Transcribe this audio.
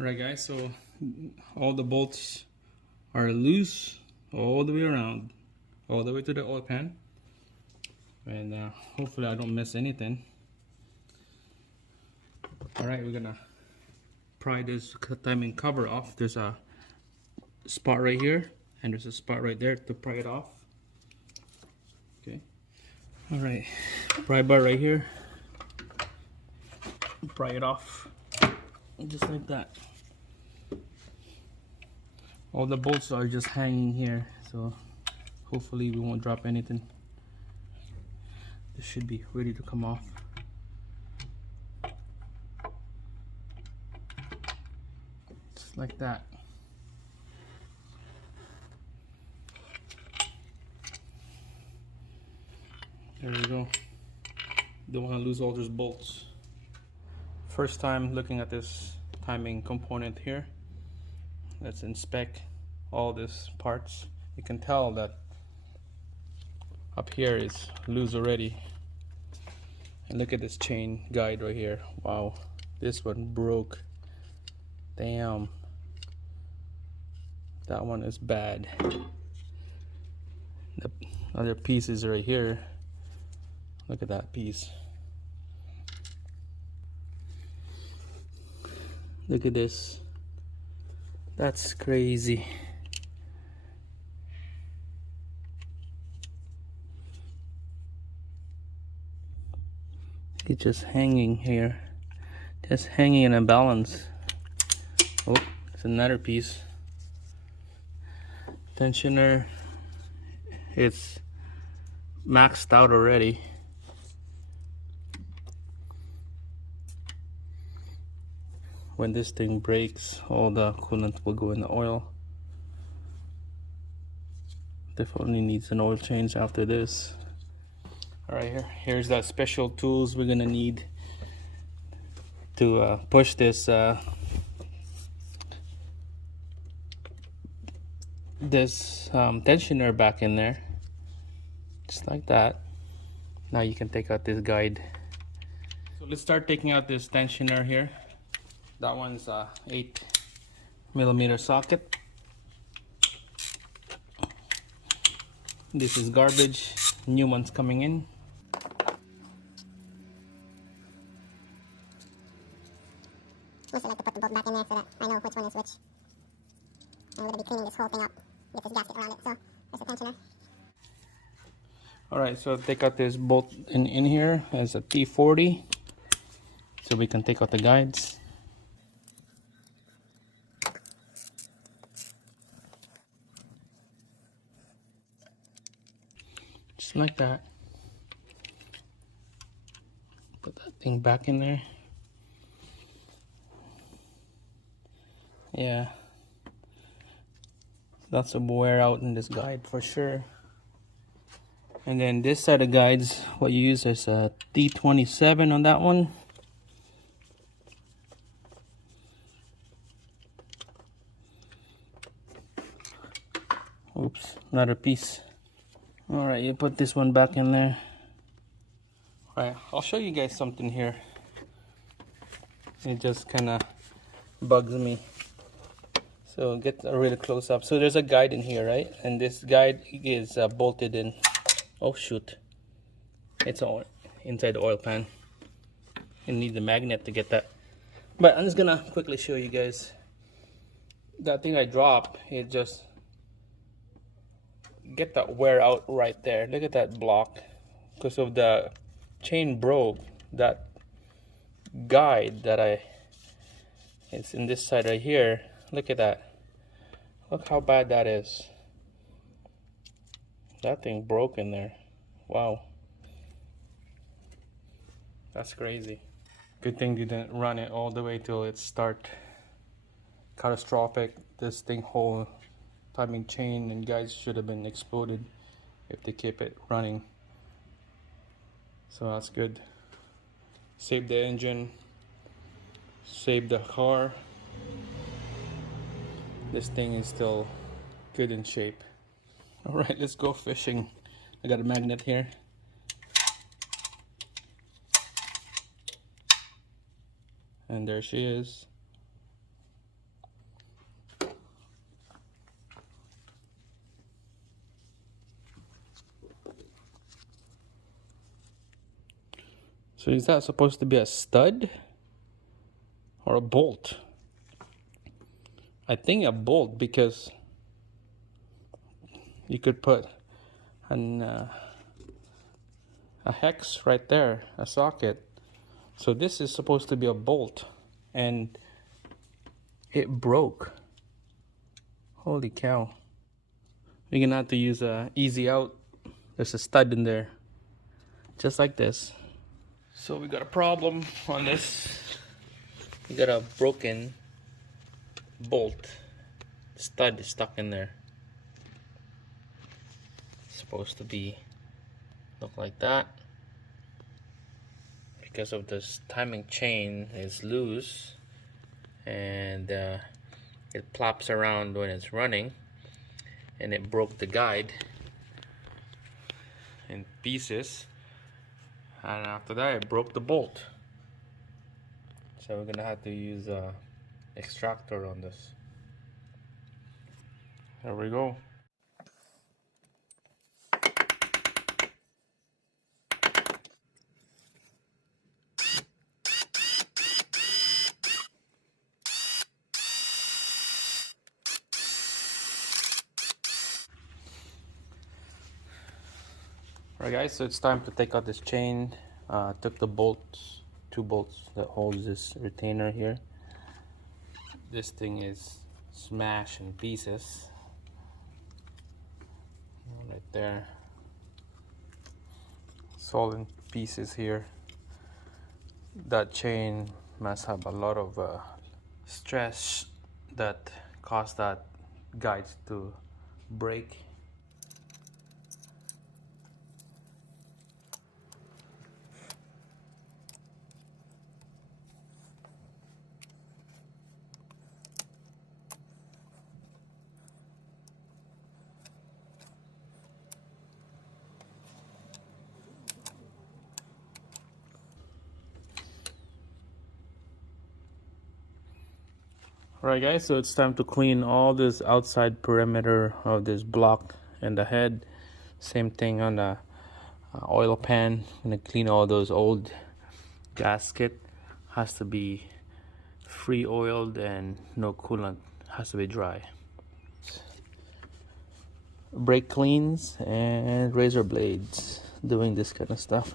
Alright guys, so all the bolts are loose all the way around, all the way to the oil pan, and hopefully I don't miss anything. Alright, we're gonna pry this timing cover off. There's a spot right here and there's a spot right there to pry it off. Okay. Alright, pry bar right here, pry it off just like that. All the bolts are just hanging here, so hopefully we won't drop anything. This should be ready to come off. Just like that. There we go. Don't want to lose all those bolts. First time looking at this timing component here. Let's inspect all these parts. You can tell that up here is loose already. And look at this chain guide right here. Wow, this one broke. Damn, that one is bad. The other piece is right here. Look at that piece. Look at this. That's crazy. It's just hanging here. Just hanging in a balance. Oh, it's another piece. Tensioner. It's maxed out already. When this thing breaks, all the coolant will go in the oil. Definitely needs an oil change after this. Alright, here's that special tools we're gonna need to push this tensioner back in there, just like that. Now you can take out this guide. So let's start taking out this tensioner here. That one's a 8mm socket. This is garbage. New one's coming in. Also like to put the bolt back in there so that I know which one is which. I'm going to be cleaning this whole thing up. Get this gasket around it. So there's a tensioner. Alright, so take out this bolt in here as a T40 so we can take out the guides. Just like that. Put that thing back in there. Yeah, lots of wear out in this guide for sure. And then this side of guides, what you use is a T27 on that one. Oops, another piece. Alright, you put this one back in there. Alright, I'll show you guys something here. It just kind of bugs me. So get a really close up. So there's a guide in here, right? And this guide is bolted in. Oh shoot. It's all inside the oil pan. You need the magnet to get that. But I'm just gonna quickly show you guys. That thing I dropped, it just get that wear out right there. Look at that block. Because of the chain broke, that guide that it's in this side right here. Look at that. Look how bad that is. That thing broke in there. Wow. That's crazy. Good thing you didn't run it all the way till it start. Catastrophic. This thing whole timing chain and guides should have been exploded if they keep it running. So that's good. Save the engine. Save the car. This thing is still good in shape. Alright, let's go fishing. I got a magnet here. And there she is. So is that supposed to be a stud or a bolt? I think a bolt, because you could put a hex right there, a socket. So this is supposed to be a bolt, and it broke. Holy cow. We're gonna have to use a easy out. There's a stud in there, just like this. So we got a problem on this. We got a broken bolt. Stud is stuck in there. It's supposed to be look like that. Because of this timing chain is loose, and it plops around when it's running, and it broke the guide in pieces, and after that it broke the bolt. So we're gonna have to use a extractor on this. There we go. Alright guys, so it's time to take out this chain. Took the bolts, 2 bolts that holds this retainer here. This thing is smashed in pieces. Right there. It's all in pieces here. That chain must have a lot of stress that caused that guide to break. Alright guys, so it's time to clean all this outside perimeter of this block and the head. Same thing on the oil pan. I'm gonna clean all those old gasket. Has to be free oiled and no coolant. Has to be dry. Brake cleans and razor blades. Doing this kind of stuff.